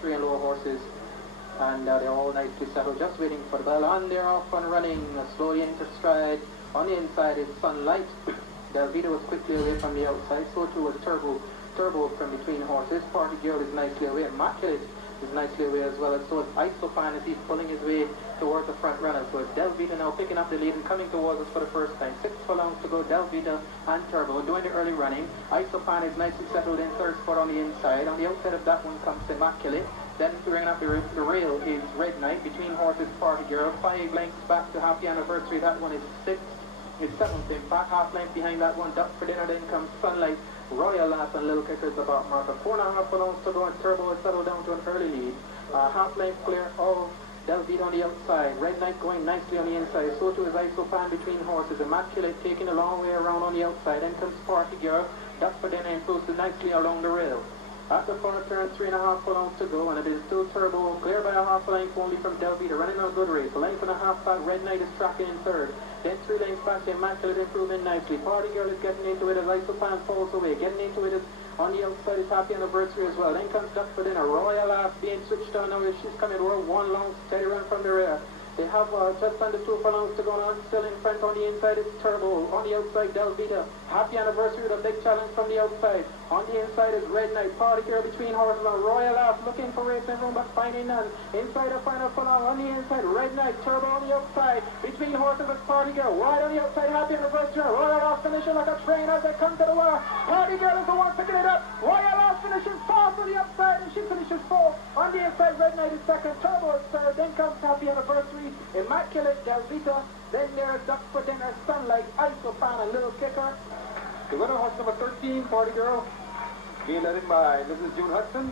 3 and low horses, and they're all nicely settled, just waiting for the bell. On they're off and running, slowly into stride. On the inside is Sunlight. Delvita was quickly away from the outside, so too was Turbo. Turbo from between horses. Party Girl is nicely away. Immaculate is nicely away as well, and so is Isofan as he's pulling his way towards the front runner. So it's Delvita now picking up the lead and coming towards us for the first time. 6 furlongs to go, Delvita and Turbo doing the early running. Isofan is nicely settled in third spot on the inside. On the outside of that one comes Immaculate. Then bringing up the rail is Red Knight. Between horses, Party Girl. 5 lengths back to Happy Anniversary. That one is 6th. It's 7th in back. Half length behind that one. Duck for Dinner. Then comes Sunlight. Royal Lass and Little Kickers about marker. 4.5 furlongs to go, and Turbo is settled down to an early lead. Half length clear of Delvita on the outside. Red Knight going nicely on the inside. So too is Isofan between horses. Immaculate taking a long way around on the outside. Then comes Party Girl. Duck for Dinner improves nicely along the rail. At the far turn, 3.5 furlongs to go, and it is still Turbo, clear by a half length only from Delvita, running a good race. A length and a half back, Red Knight is tracking in third. Then 3 lengths back, Immaculate improving nicely. Party Girl is getting into it as Isofan falls away. Getting into it is on the outside is Happy Anniversary as well. Then comes Duck for Dinner. Royal Lass being switched on now. She's coming over one long steady run from the rear. They have just under 2 furlongs to go on. Still in front on the inside is Turbo. On the outside, Delvita. Happy Anniversary with a big challenge from the outside. On the inside is Red Knight. Party Girl between horses and Royal Lass looking for racing room but finding none. Inside the final furlong. On the inside, Red Knight. Turbo on the outside. Between horses is Party Girl. Wide on the outside, Happy Anniversary. Royal Lass finishing like a train as they come to the wire. Party Girl is the one picking it up. Royal Lass finishing fast on the outside, and she finishes 4th. On the inside, Red Knight is second. Turbo is third. Then comes Happy Anniversary. Immaculate, Delvita. Then there is Duck for Dinner, Sunlight, Isofan, and Little Kicker. The winner, horse number 13, Party Girl, being led in by Mrs. June Hudson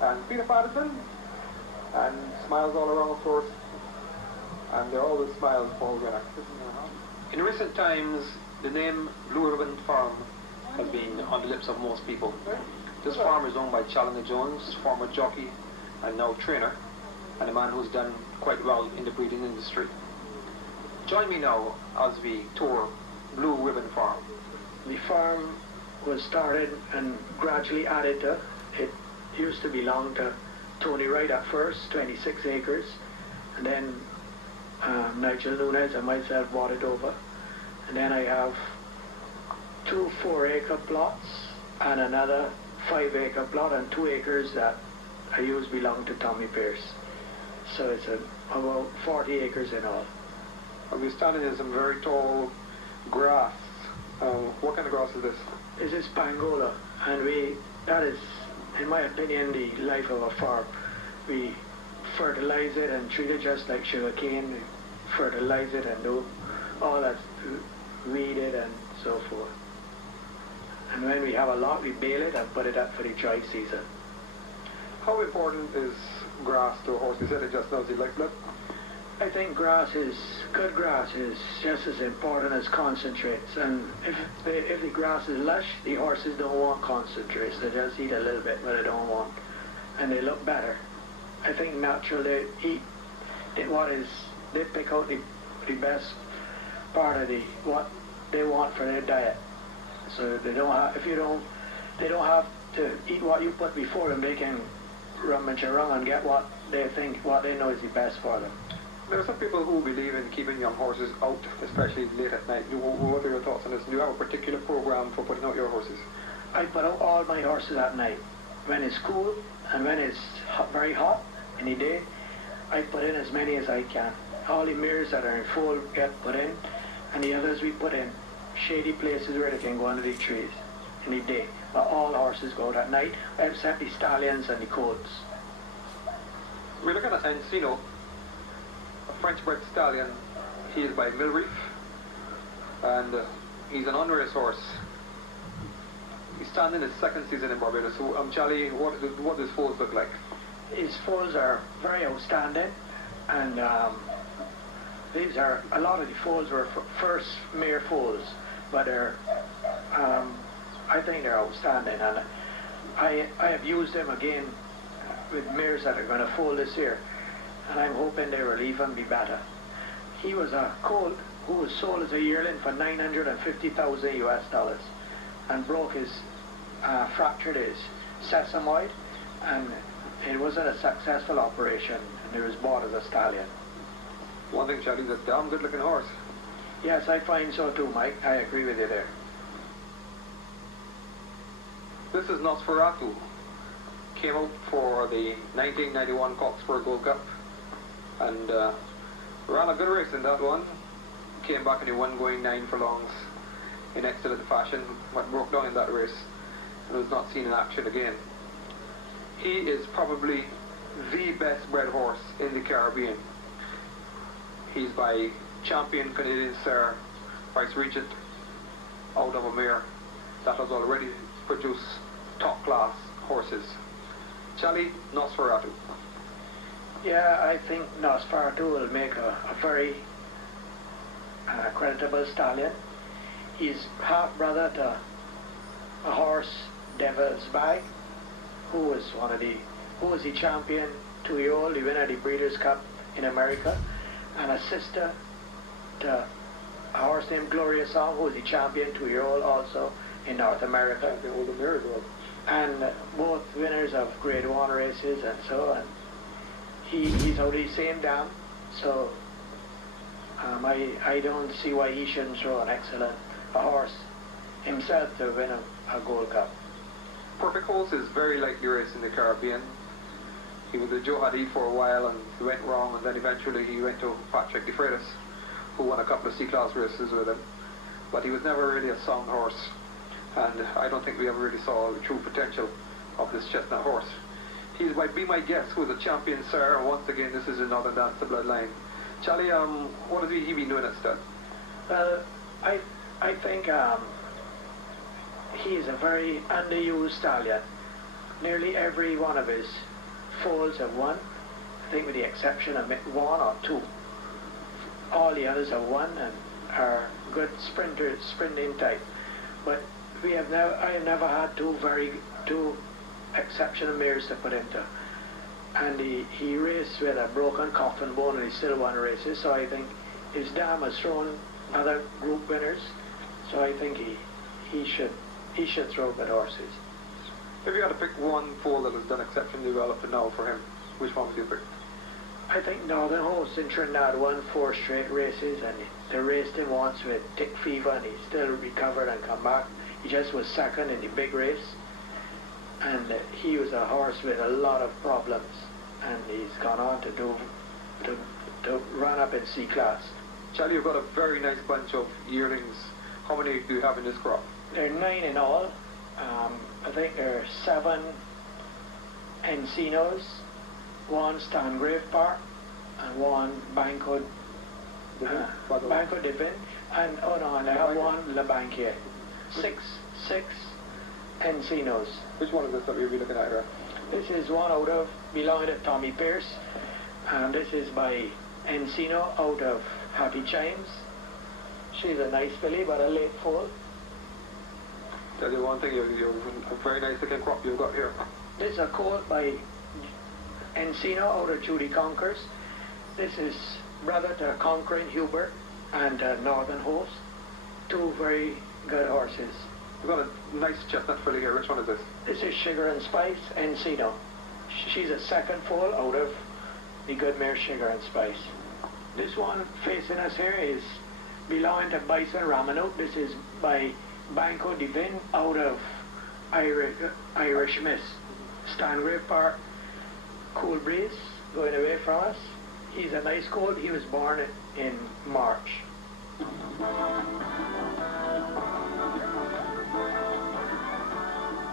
and Peter Patterson, and smiles all around, of course, and they're always smiles for winner. In recent times, the name Blue Ribbon Farm has been on the lips of most people. This farm is owned by Challenger Jones, former jockey and now trainer, and a man who's done quite well in the breeding industry. Join me now as we tour Blue Ribbon Farm. The farm was started and gradually added to. It used to belong to Tony Wright at first, 26 acres, and then Nigel Nunes and myself bought it over. And then I have 2 4-acre plots and another 5-acre plot, and 2 acres that I use belong to Tommy Pierce. So it's about 40 acres in all. We're standing in some very tall grass. What kind of grass is this? This is Pangola, and that is, in my opinion, the life of a farm. We fertilize it and treat it just like sugar cane. We fertilize it and do all that, weed it and so forth. And when we have a lot, we bale it and put it up for the dry season. How important is grass to a horse? You said it just now, like blood? I think good grass is just as important as concentrates. And if the grass is lush, the horses don't want concentrates. They just eat a little bit, but they don't want. And they look better. I think natural, they eat they pick out the best part of what they want for their diet. So they don't have, they don't have to eat what you put before them. They can rummage around and get what they know is the best for them. There are some people who believe in keeping young horses out, especially late at night. What are your thoughts on this? Do you have a particular program for putting out your horses? I put out all my horses at night. When it's cool and when it's very hot in the day, I put in as many as I can. All the mares that are in foal get put in, and the others we put in shady places where they can go under the trees in the day. But all horses go out at night, except the stallions and the colts. We're looking at Encino, a French-bred stallion. He is by Millreef, and he's an unraced horse. He's standing his 2nd season in Barbados. So, Charlie, what does foals look like? His foals are very outstanding, and a lot of the foals were first mare foals, but I think they're outstanding, and I have used them again with mares that are going to foal this year, and I'm hoping they will even be better. He was a colt who was sold as a yearling for $950,000 US, and fractured his sesamoid, and it wasn't a successful operation, and he was bought as a stallion. One thing, Charlie, he's a damn good looking horse. Yes, I find so too, Mike. I agree with you there. This is Nosferatu. Came out for the 1991 Cockspur Gold Cup and ran a good race in that one. Came back and he won going 9 furlongs in excellent fashion, but broke down in that race and was not seen in action again. He is probably the best bred horse in the Caribbean. He's by champion Canadian Sir, Vice Regent, out of a mare that has already produced top class horses. Charlie, Nosferatu. Yeah, I think Nosferatu will make a very creditable stallion. He's half brother to a horse, Devil's Bag, who was the champion 2-year-old, the winner of the Breeders' Cup in America, and a sister to a horse named Glorious Song, who was the champion 2-year-old also in North America. And both winners of Grade 1 races and so on. He's out of the same dam, so I don't see why he shouldn't throw a horse himself to win a Gold Cup. Perfect Horse is very likely race in the Caribbean. He was a Joe Hadid for a while and he went wrong, and then eventually he went to Patrick De Freitas, who won a couple of C-Class races with him. But he was never really a sound horse, and I don't think we ever really saw the true potential of this chestnut horse. He might be my guess who is a champion sire, and once again this is another Dance the Bloodline. Charlie, what has he been doing at stud? Well, I think he is a very underused stallion. Nearly every one of his foals have won, I think with the exception of 1 or 2. All the others have won and are good sprinters, sprinting type. But I have never had two exceptional mares to put into. And he raced with a broken coffin bone and he still won races, so I think his dam has thrown other group winners, so I think he should throw good horses. If you had to pick one foal that has done exceptionally well up to now for him, which one would you pick? I think Northern Host in Trinidad won 4 straight races, and they raced him once with tick fever and he still recovered and come back. He just was second in the big race, and he was a horse with a lot of problems, and he's gone on to run up in C-Class. Charlie, you've got a very nice bunch of yearlings. How many do you have in this crop? There are 9 in all. I think there are 7 Encinos, 1 Stangrave Park, and 1 Banco Divin, and I have 1 La Banquier. 6 Encinos. Which one is this that we'll be looking at here? This is one belonging to Tommy Pierce, and this is by Encino out of Happy Chimes. She's a nice filly, but a late foal. Tell you one thing, you're a very nice looking crop you've got here. This is a colt by Encino out of Judy Conkers. This is brother to Conquering Hubert and Northern Host. 2 very good horses. We've got a nice chestnut filly here. Which one is this? This is Sugar and Spice Encino. She's a second foal out of the good mare Sugar and Spice. This one facing us here is belonging to Bison Ramanuk. This is by Banco Divin out of Irish Miss. Stangrave Park, Cool Breeze, going away from us. He's a nice colt. He was born in March.